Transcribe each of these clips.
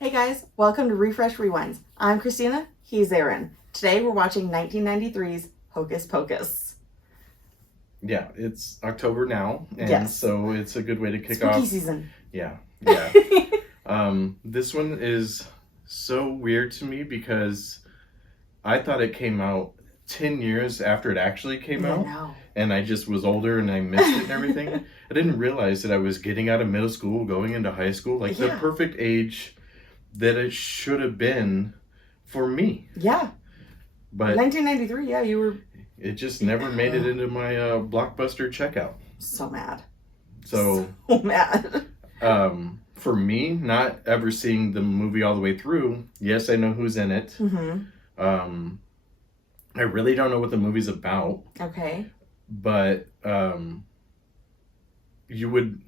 Hey guys, welcome to Refresh Rewinds. I'm Christina, he's Aaron. Today we're watching 1993's Hocus Pocus. Yeah, it's October now, and Yes. so it's a good way to kick Spooky off. season. Yeah. This one is so weird to me because I thought it came out 10 years after it actually came out, No. and I just was older and I missed it and everything. I didn't realize that I was getting out of middle school, going into high school, like the perfect age that it should have been for me. Yeah. But 1993, yeah, you were... It just never made it into my Blockbuster checkout. So mad. So mad. For me, not ever seeing the movie all the way through, yes, I know who's in it. Mm-hmm. I really don't know what the movie's about. Okay. But you would,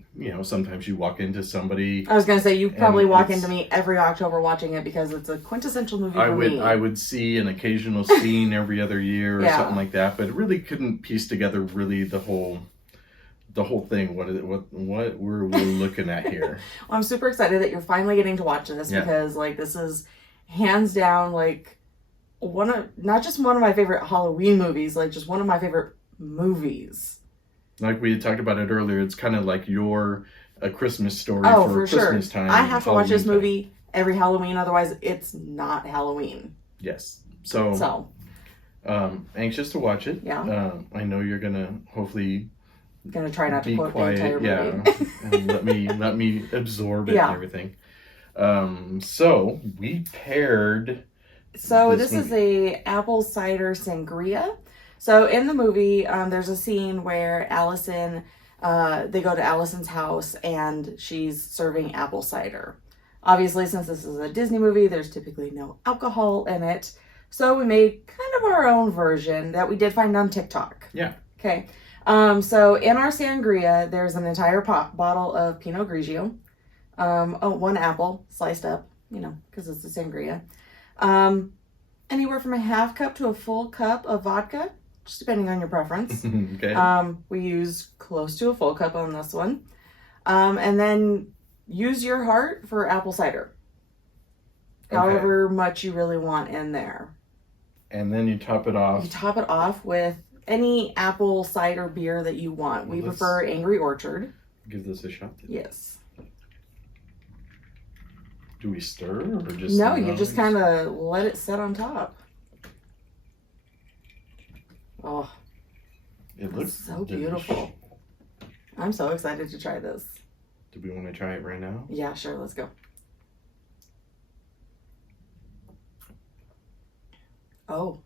sometimes you walk into somebody. I was going to say, you probably walk into me every October watching it because it's a quintessential movie for me. I would see an occasional scene every other year or something like that, but it really couldn't piece together really the whole thing. What were we looking at here? Well, I'm super excited that you're finally getting to watch this because this is hands down not just one of my favorite Halloween movies, just one of my favorite movies. Like we had talked about it earlier, it's kind of like A Christmas Story for Christmas sure. time. I have to watch this movie every Halloween, otherwise it's not Halloween. Yes. So anxious to watch it. Yeah. I know you're gonna hopefully try not to quote quiet, the entire movie. and let me absorb it and everything. So we paired. So this is a apple cider sangria. So in the movie, there's a scene where they go to Allison's house and she's serving apple cider. Obviously, since this is a Disney movie, there's typically no alcohol in it. So we made kind of our own version that we did find on TikTok. Yeah. Okay. So in our sangria, there's an entire bottle of Pinot Grigio. One apple sliced up, because it's a sangria. Anywhere from a half cup to a full cup of vodka, just depending on your preference. Okay. We use close to a full cup on this one. And then use your heart for apple cider. However much you really want in there. And then you top it off. You top it off with any apple cider beer that you want. We prefer Angry Orchard. Give this a shot. Yes. Do we stir or just... No, you just kind of let it set on top. Oh, it looks so beautiful. I'm so excited to try this. Do we want to try it right now? Yeah, sure. Let's go. Oh.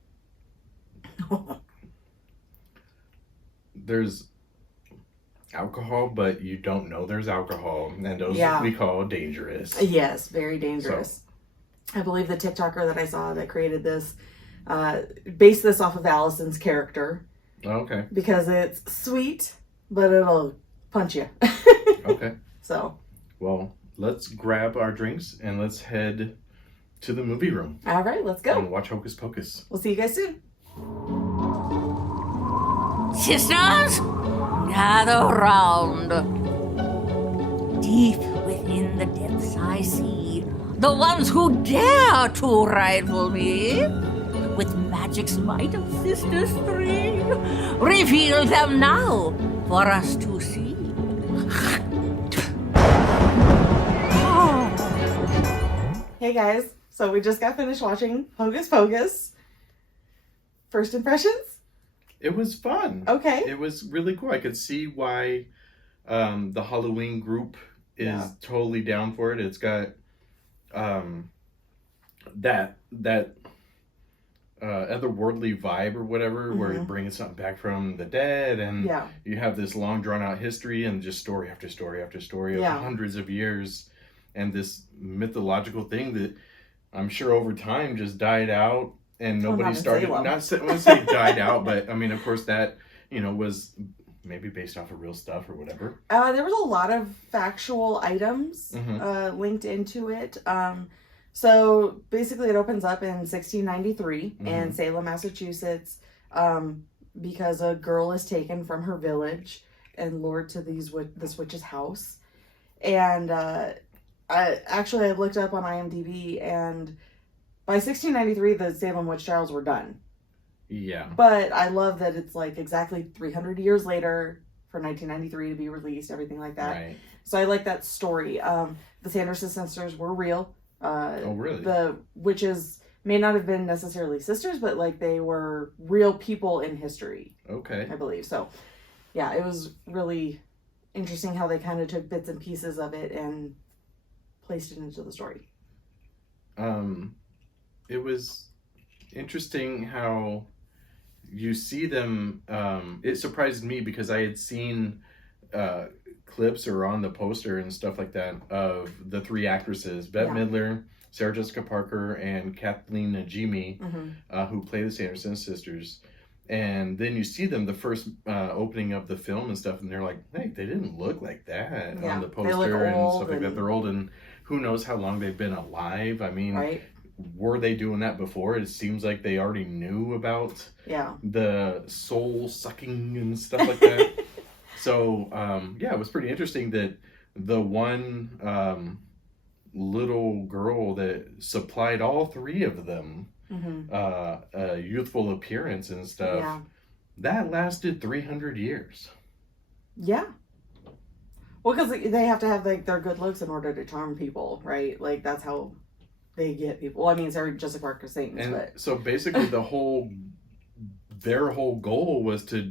There's alcohol, but you don't know there's alcohol, and those we call dangerous. Yes, very dangerous. So. I believe the TikToker that I saw that created this based this off of Allison's character. Okay. Because it's sweet, but it'll punch you. Okay. So. Well, let's grab our drinks and let's head to the movie room. All right, let's go. And watch Hocus Pocus. We'll see you guys soon. Sisters, gather round. Deep within the depths I see the ones who dare to rival me. With magic's might of sisters three, reveal them now for us to see. Hey guys, so we just got finished watching Hocus Pocus. First impressions? It was fun. Okay. It was really cool. I could see why the Halloween group is totally down for it. It's got that otherworldly vibe or whatever, where you're bringing something back from the dead, and you have this long drawn out history and just story after story after story of hundreds of years, and this mythological thing that I'm sure over time just died out, and nobody started. Not want to say died out, but I mean, of course, that was maybe based off of real stuff or whatever. There was a lot of factual items linked into it. So basically it opens up in 1693 in Salem, Massachusetts, because a girl is taken from her village and lured to this witch's house. And I looked up on IMDb, and by 1693, the Salem witch trials were done. Yeah. But I love that it's like exactly 300 years later for 1993 to be released, everything like that. Right. So I like that story. The Sanderson sisters were real. Oh, really? The witches may not have been necessarily sisters, but like they were real people in history. Okay. I believe. So yeah, it was really interesting how they kind of took bits and pieces of it and placed it into the story. It was interesting how you see them. It surprised me because I had seen clips or on the poster and stuff like that of the three actresses, Bette Midler, Sarah Jessica Parker, and Kathleen Najimy, who play the Sanderson sisters. And then you see them the first opening of the film and stuff, and they're like, hey, they didn't look like that on the poster and stuff like that. They're old, and who knows how long they've been alive. I mean, were they doing that before? It seems like they already knew about the soul sucking and stuff like that. So, it was pretty interesting that the one little girl that supplied all three of them youthful appearance and stuff, that lasted 300 years. Yeah. Well, because they have to have like their good looks in order to charm people, right? Like that's how they get people. Well, I mean, Sarah Jessica Parker sings, but so basically their whole goal was to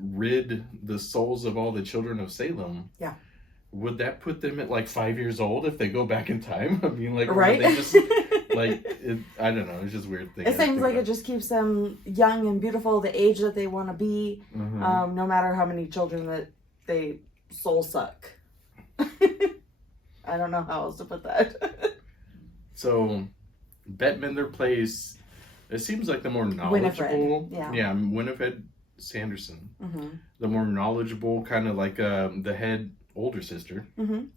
rid the souls of all the children of Salem. Yeah. Would that put them at like 5 years old if they go back in time? I mean, like, right? They just, I don't know. It's just a weird thing. It seems like it just keeps them young and beautiful, the age that they want to be, no matter how many children that they soul suck. I don't know how else to put that. So, Bette Midler plays, it seems like the more knowledgeable. Winifred. Yeah, Winifred Sanderson. The more knowledgeable, kind of like the head older sister.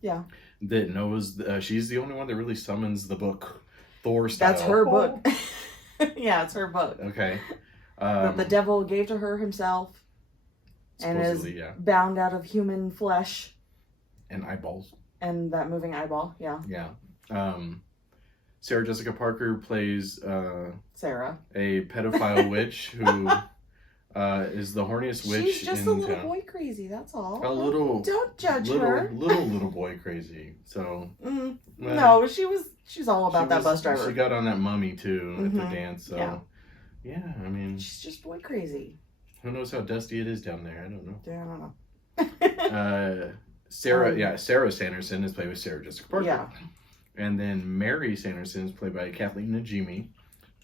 Yeah. That knows, she's the only one that really summons the book Thor style. That's her book. Yeah, it's her book. Okay. That the devil gave to her himself. And is bound out of human flesh. And eyeballs. And that moving eyeball, yeah. Yeah. Sarah Jessica Parker plays Sarah, a pedophile witch who is the horniest witch in town. She's just a little boy crazy, that's all. A little. Don't judge her. Little boy crazy. So. No, she's all about that bus driver. She got on that mummy too at the dance. So. Yeah, I mean. She's just boy crazy. Who knows how dusty it is down there? I don't know. Yeah, I don't know. Sarah Sanderson is played by Sarah Jessica Parker. Yeah. And then Mary Sanderson is played by Kathleen Najimy,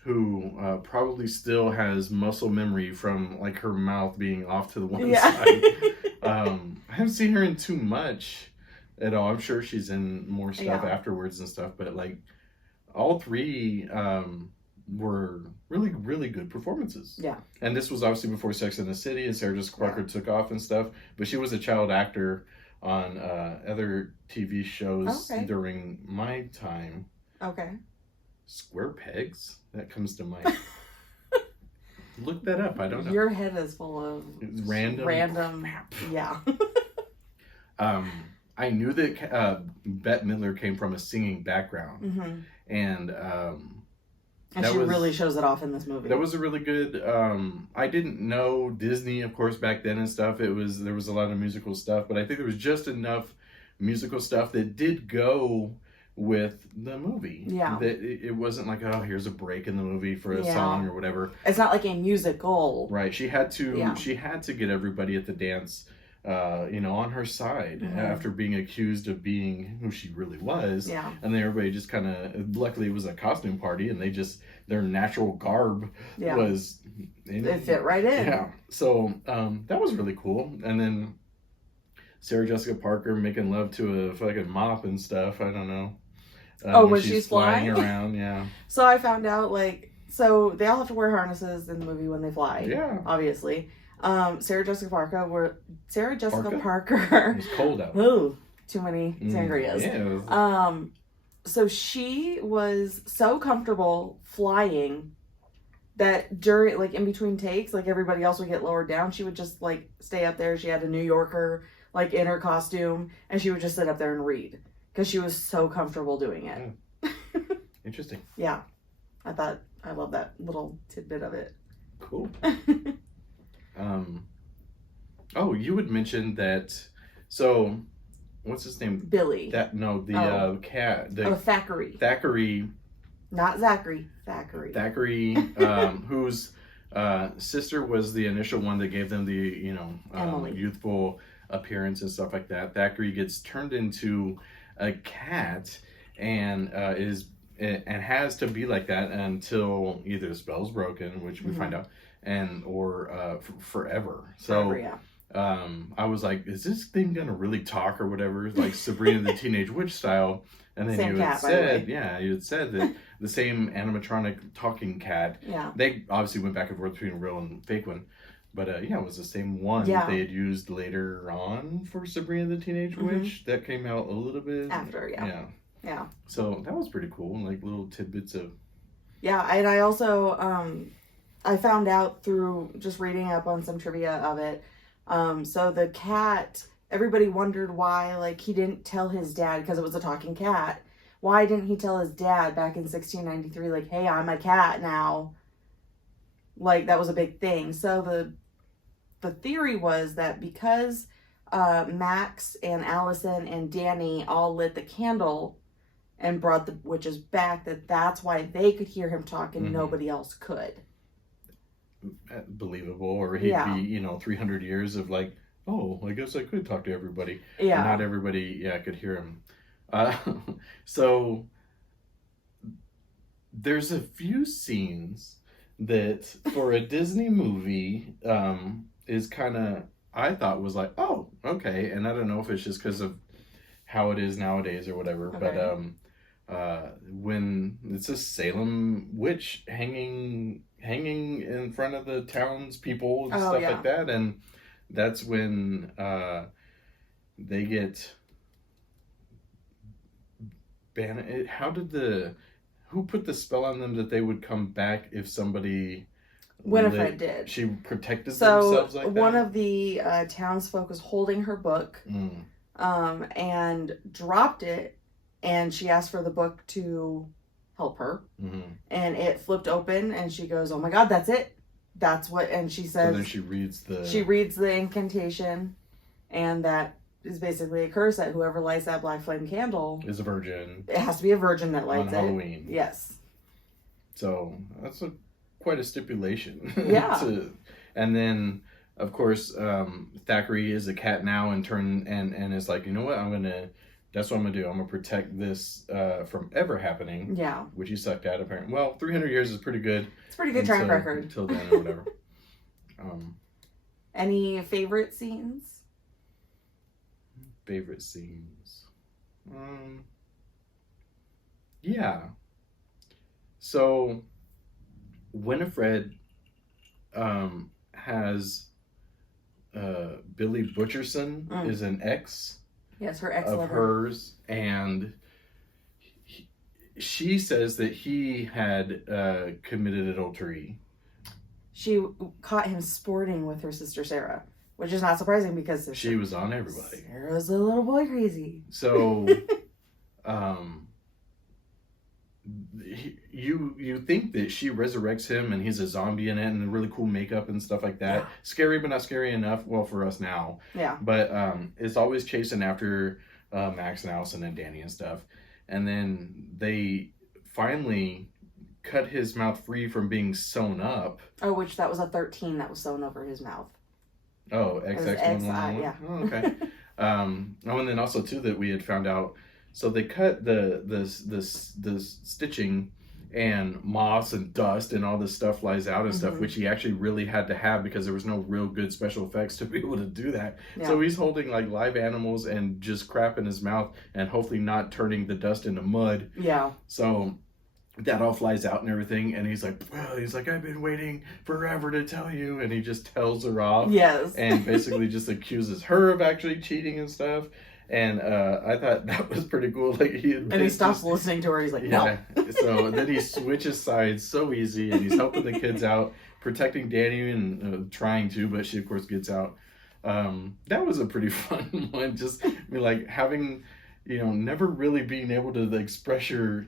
who probably still has muscle memory from like her mouth being off to the one side. I haven't seen her in too much at all. I'm sure she's in more stuff afterwards and stuff, but like all three were really, really good performances. Yeah. And this was obviously before Sex and the City and Sarah Jessica Parker took off and stuff, but she was a child actor on other TV shows during my time. Okay. Square Pegs? That comes to mind. Look that up. I don't know. Your head is full of random crap. Yeah. I knew that Bette Midler came from a singing background. And she really shows it off in this movie. That was a really good. I didn't know Disney, of course, back then and stuff. There was a lot of musical stuff, but I think there was just enough musical stuff that did go with the movie. Yeah, that it wasn't like, oh, here's a break in the movie for a song or whatever. It's not like a musical, right? She had to get everybody at the dance, on her side after being accused of being who she really was. Yeah. And then everybody just kind of, luckily it was a costume party and their natural garb was... It fit right in. Yeah. So that was really cool. And then Sarah Jessica Parker making love to a fucking mop and stuff. I don't know. When she's flying around, yeah. So I found out, so they all have to wear harnesses in the movie when they fly. Yeah. Obviously. Sarah Jessica Parker. It's cold out. Ooh, too many sangrias. Yeah. So she was so comfortable flying that during, in between takes, everybody else would get lowered down. She would just stay up there. She had a New Yorker in her costume, and she would just sit up there and read because she was so comfortable doing it. Yeah. Interesting. Yeah. I love that little tidbit of it. Cool. Oh, you had mentioned that, so, what's his name? Billy. Cat. Thackeray. Thackeray. Not Zachary. Thackeray. Thackeray, whose sister was the initial one that gave them the, youthful appearance and stuff like that. Thackeray gets turned into a cat and has to be like that until either the spell's broken, which we find out, or forever. So forever, yeah. I was like, is this thing gonna really talk or whatever, like Sabrina the Teenage Witch style? And then you had said that the same animatronic talking cat. Yeah. They obviously went back and forth between a real and fake one, but it was the same one that they had used later on for Sabrina the Teenage Witch that came out a little bit after. Yeah. So that was pretty cool, like little tidbits of. Yeah, and I also I found out through just reading up on some trivia of it. So the cat, everybody wondered why, like, he didn't tell his dad, because it was a talking cat. Why didn't he tell his dad back in 1693, like, hey, I'm a cat now? Like, that was a big thing. So the theory was that because Max and Allison and Danny all lit the candle and brought the witches back, that's why they could hear him talk and nobody else could. Believable, or he'd be 300 years of like, oh, I guess I could talk to everybody. Yeah, and not everybody could hear him. So there's a few scenes that for a Disney movie is kind of, I thought was like, oh, okay, and I don't know if it's just because of how it is nowadays or whatever, but when it's a Salem witch hanging in front of the townspeople and stuff like that, and that's when they get banned. Who put the spell on them that they would come back if somebody? Winifred did. She protected themselves like that? One of the townsfolk was holding her book and dropped it, and she asked for the book to help her, and it flipped open, and she goes, oh my god, that's it, that's what, and she says, so then she reads the incantation, and that is basically a curse that whoever lights that black flame candle is a virgin. It has to be a virgin that lights on Halloween. Yes. So that's quite a stipulation. Yeah. And then of course Thackeray is a cat now and is like, you know what, that's what I'm gonna do. I'm gonna protect this from ever happening. Yeah. Which he sucked at apparently. Well, 300 years is pretty good. It's a pretty good track record. Until then or whatever. Any favorite scenes? Favorite scenes. Yeah. So Winifred has Billy Butcherson is an ex. Yes, her ex of hers, and she says that he had committed adultery. She caught him sporting with her sister Sarah, which is not surprising because she was on everybody. Sarah's a little boy crazy. So, you think that she resurrects him and he's a zombie in it and really cool makeup and stuff like that. Yeah. Scary, but not scary enough. Well, for us now. Yeah. But it's always chasing after Max and Allison and Danny and stuff. And then they finally cut his mouth free from being sewn up. Oh, which that was a 13 that was sewn over his mouth. Oh, XX111? Yeah. Oh, okay. And then also, too, that we had found out, so they cut the stitching, and moss and dust and all this stuff flies out and stuff, which he actually really had to have because there was no real good special effects to be able to do that. Yeah. So he's holding like live animals and just crap in his mouth and hopefully not turning the dust into mud. Yeah. So that all flies out and everything, and he's like, I've been waiting forever to tell you, and he just tells her off. Yes. And basically just accuses her of actually cheating and stuff. And I thought that was pretty cool. Like he stops listening to her. He's like, no. So then he switches sides so easy, and he's helping the kids out, protecting Danny and trying to, but she of course gets out. That was a pretty fun one. Just like having never really being able to express your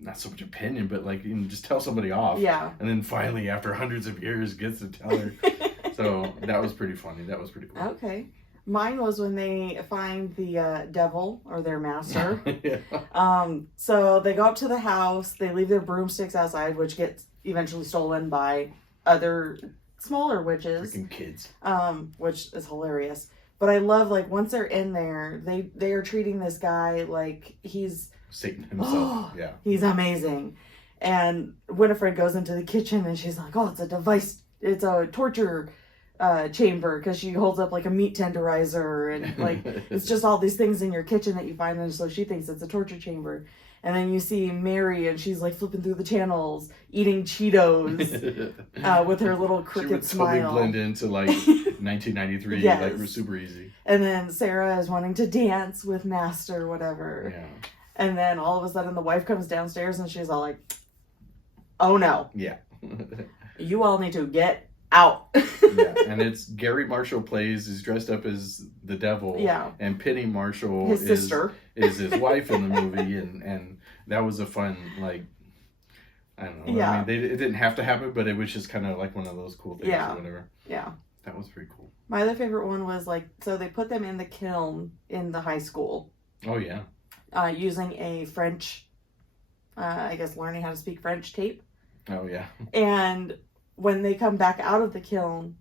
not so much opinion, but like just tell somebody off. Yeah. And then finally, after hundreds of years, gets to tell her. So that was pretty funny. That was pretty cool. Okay. Mine was when they find the devil or their master. Yeah. So they go up to the house. They leave their broomsticks outside, which gets eventually stolen by other smaller witches. Freaking kids. Which is hilarious. But I love, like, once they're in there, they are treating this guy like he's Satan himself. Yeah. He's amazing. And Winifred goes into the kitchen and she's like, oh, it's a device. It's a torture chamber, because she holds up like a meat tenderizer and like it's just all these things in your kitchen that you find, and so she thinks it's a torture chamber. And then you see Mary, and she's like flipping through the channels, eating Cheetos with her little crooked smile. She would totally blend into like 1993, yes. like we're super easy. And then Sarah is wanting to dance with Master, whatever. Yeah. And then all of a sudden the wife comes downstairs and she's all like, oh no. Yeah. You all need to get out. Yeah, and it's Gary Marshall he's dressed up as the devil. Yeah. And Penny Marshall, his sister, is his wife in the movie, and that was a fun, like, I don't know. Yeah. I mean, it didn't have to happen, but it was just kind of like one of those cool things or whatever. Yeah. That was pretty cool. My other favorite one was like, so they put them in the kiln in the high school. Oh yeah. Using a French, I guess learning how to speak French tape. Oh yeah. And when they come back out of the kiln,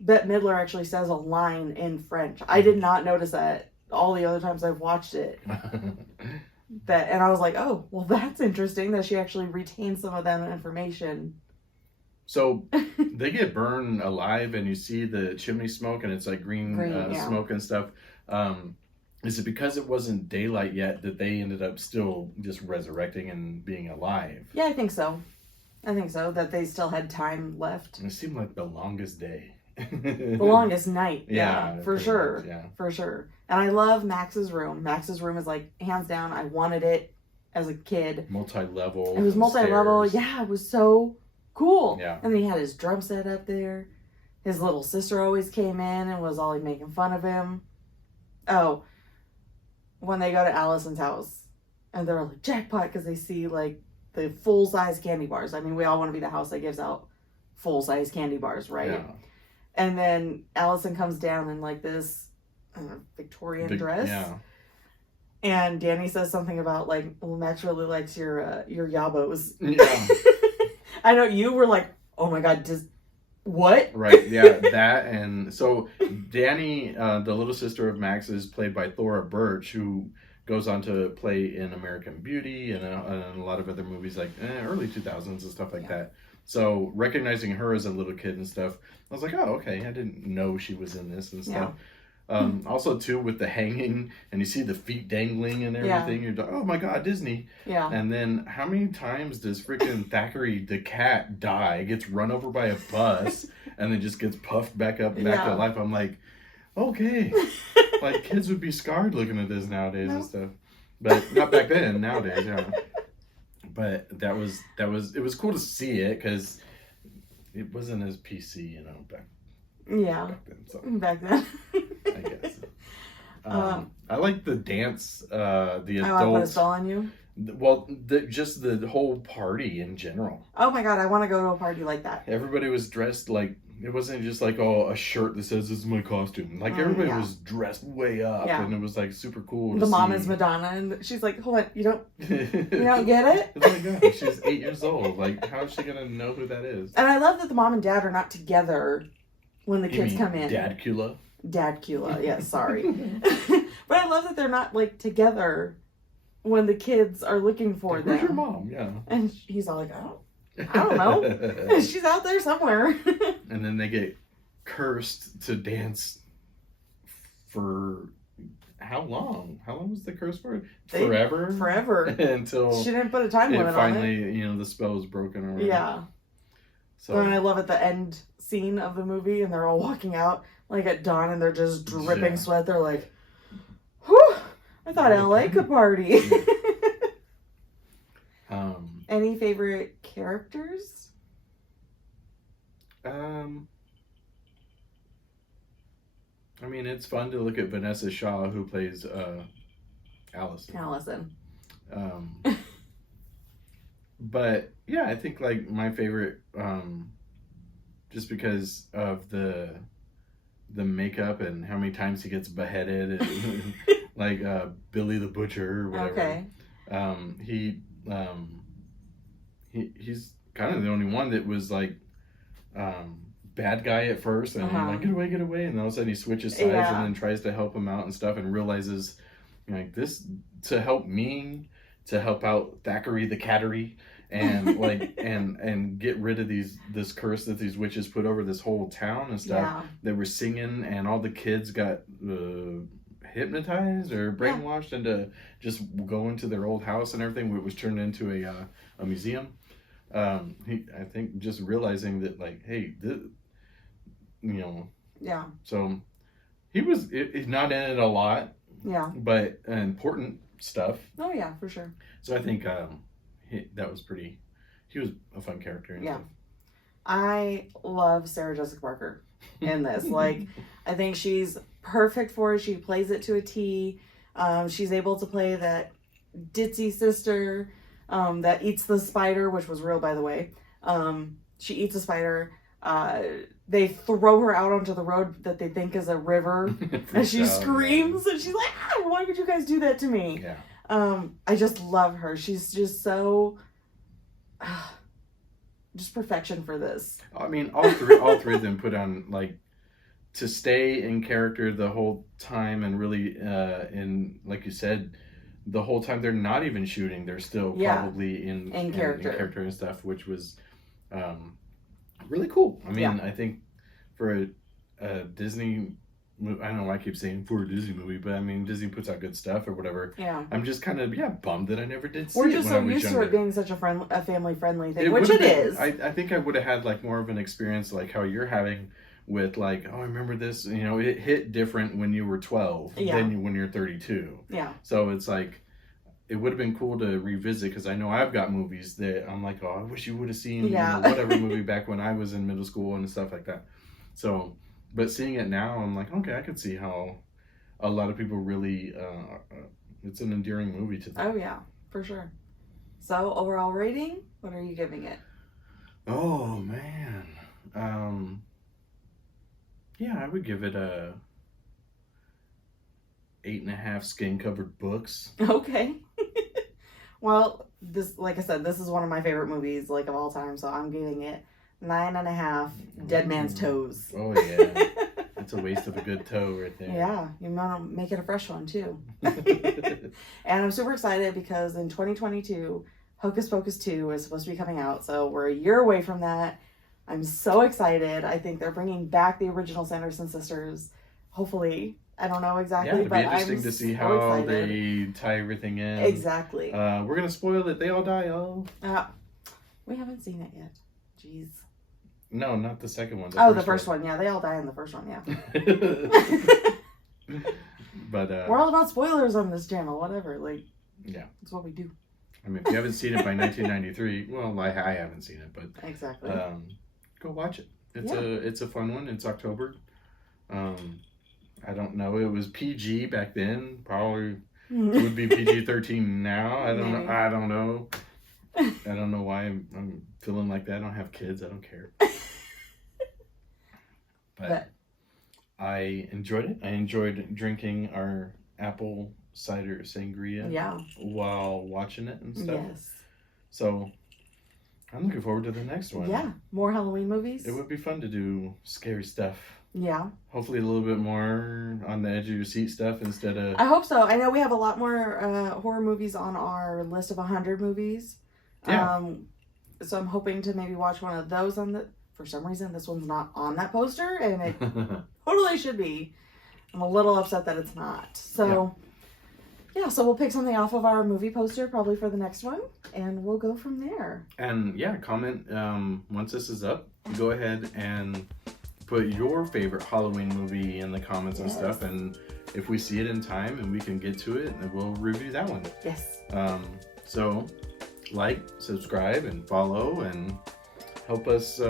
Bette Midler actually says a line in French. I did not notice that all the other times I've watched it. And I was like, oh, well, that's interesting that she actually retained some of that information. So they get burned alive, and you see the chimney smoke, and it's like green smoke and stuff. Is it because it wasn't daylight yet that they ended up still just resurrecting and being alive? Yeah, I think so. That they still had time left. It seemed like the longest day. The longest night. Yeah, for sure. Much, yeah. For sure. And I love Max's room. Max's room is like, hands down, I wanted it as a kid. Multi-level. It was multi-level. Stairs. Yeah, it was so cool. Yeah. And then he had his drum set up there. His little sister always came in and was all making fun of him. Oh, when they go to Allison's house and they're like, jackpot, because they see like the full-size candy bars. I mean, we all want to be the house that gives out full-size candy bars, right? Yeah. And then Allison comes down in like this Victorian dress. Yeah. And Danny says something about like, well, Max really likes your yabos. Yeah. I know you were like, oh my God, what? Right, yeah, that. And so Danny, the little sister of Max, is played by Thora Birch, who goes on to play in American Beauty and a lot of other movies like early 2000s and stuff like that. So recognizing her as a little kid and stuff, I was like, oh, okay, I didn't know she was in this and stuff. Yeah. Also, too, with the hanging, and you see the feet dangling and everything, you're like, oh my God, Disney. Yeah. And then how many times does freaking Thackeray, the cat, die, gets run over by a bus, and then just gets puffed back to life? I'm like, okay. Like, kids would be scarred looking at this nowadays and stuff. But not back then, nowadays, yeah. But it was cool to see it, because it wasn't as PC, back then. So. Back then. I guess. I like the dance, the adults. I want to put a spell on you? Well, just the whole party in general. Oh my God, I want to go to a party like that. Everybody was dressed like, it wasn't just like, a shirt that says, this is my costume. Like, everybody was dressed way up, and it was like super cool to The mom see. is Madonna, and she's like, hold on, you don't get it? Oh my God, she's 8 years old. Like, how is she going to know who that is? And I love that the mom and dad are not together when the kids come in. Dadcula, yes, sorry. But I love that they're not like together when the kids are looking for them. Where's your mom? Yeah. And he's all like, I don't know. She's out there somewhere. And then they get cursed to dance for how long? How long was the curse for? Forever? Forever. Until she didn't put a time limit finally, on it. The spell was broken or whatever. Yeah. So, and I love at the end scene of the movie, and they're all walking out like at dawn, and they're just dripping sweat. They're like, whew, I thought LA could party. Any favorite characters? I mean, it's fun to look at Vanessa Shaw, who plays Allison. But yeah, I think like my favorite, just because of the makeup and how many times he gets beheaded, and, like Billy the Butcher or whatever. Okay. He's kind of the only one that was like bad guy at first, and like get away, and all of a sudden he switches sides and then tries to help him out and stuff, and realizes like this to help out Thackeray the Cattery, and like and get rid of this curse that these witches put over this whole town and stuff. Yeah. They were singing, and all the kids got hypnotized or brainwashed into just going to their old house and everything. It was turned into a museum. I think just realizing that like, hey, Yeah. So he was not in it a lot. Yeah. But important stuff. Oh yeah, for sure. So I think that was pretty. He was a fun character. And stuff. I love Sarah Jessica Parker in this. Like, I think she's perfect for it. She plays it to a T. She's able to play that ditzy sister that eats the spider, which was real, by the way. She eats a spider. They throw her out onto the road that they think is a river, and she screams, and she's like, why would you guys do that to me? Yeah. I just love her. She's just so, just perfection for this. I mean, all three of them put on, like, to stay in character the whole time, and really, like you said, the whole time they're not even shooting, they're still probably in character and stuff, which was, really cool. I mean, I think for a Disney, I don't know why I keep saying for a Disney movie, but I mean, Disney puts out good stuff or whatever. Yeah. I'm just kind of, bummed that I never did see it. We're just so used to it being such a family-friendly thing, which it is. I think I would have had like more of an experience like how you're having with like, oh, I remember this, it hit different when you were 12 than when you're 32. Yeah. So it's like, it would have been cool to revisit, because I know I've got movies that I'm like, oh, I wish you would have seen whatever movie back when I was in middle school and stuff like that. So, but seeing it now, I'm like, okay, I could see how a lot of people really, it's an endearing movie to them. Oh, yeah, for sure. So, overall rating, what are you giving it? Oh, man. I would give it a 8.5 skin-covered books. Okay. Well, this, like I said, this is one of my favorite movies, like, of all time, so I'm giving it 9.5 Dead Man's Toes. Oh, yeah. It's a waste of a good toe right there. Yeah, you want to make it a fresh one, too. And I'm super excited because in 2022, Hocus Pocus 2 is supposed to be coming out, so we're a year away from that. I'm so excited. I think they're bringing back the original Sanderson sisters, hopefully. I don't know exactly, but I'm interesting to see how they tie everything in. Exactly. We're gonna spoil it. They all die. We haven't seen it yet. Jeez. No, not the second one. The first one. Yeah, they all die in the first one. Yeah. But we're all about spoilers on this channel. Whatever. Like. Yeah. That's what we do. I mean, if you haven't seen it by 1993, well, I haven't seen it, but exactly. Go watch it. It's a fun one. It's October. I don't know. It was PG back then. Probably would be PG-13 now. I don't know. I don't know. I don't know why I'm feeling like that. I don't have kids. I don't care. But I enjoyed it. I enjoyed drinking our apple cider sangria while watching it and stuff. Yes. So I'm looking forward to the next one. Yeah. More Halloween movies. It would be fun to do scary stuff. Yeah. Hopefully a little bit more on the edge of your seat stuff instead of... I hope so. I know we have a lot more horror movies on our list of 100 movies. Yeah. So I'm hoping to maybe watch one of those on the... For some reason, this one's not on that poster, and it totally should be. I'm a little upset that it's not. So, so we'll pick something off of our movie poster probably for the next one, and we'll go from there. And comment once this is up. Go ahead and put your favorite Halloween movie in the comments and stuff, and if we see it in time and we can get to it, then we'll review that one. Yes. So like, subscribe, and follow, and help us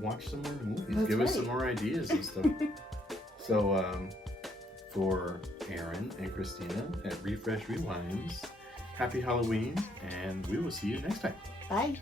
watch some more movies. Give us some more ideas and stuff. So, for Aaron and Christina at Refresh Rewinds, happy Halloween, and we will see you next time. Bye.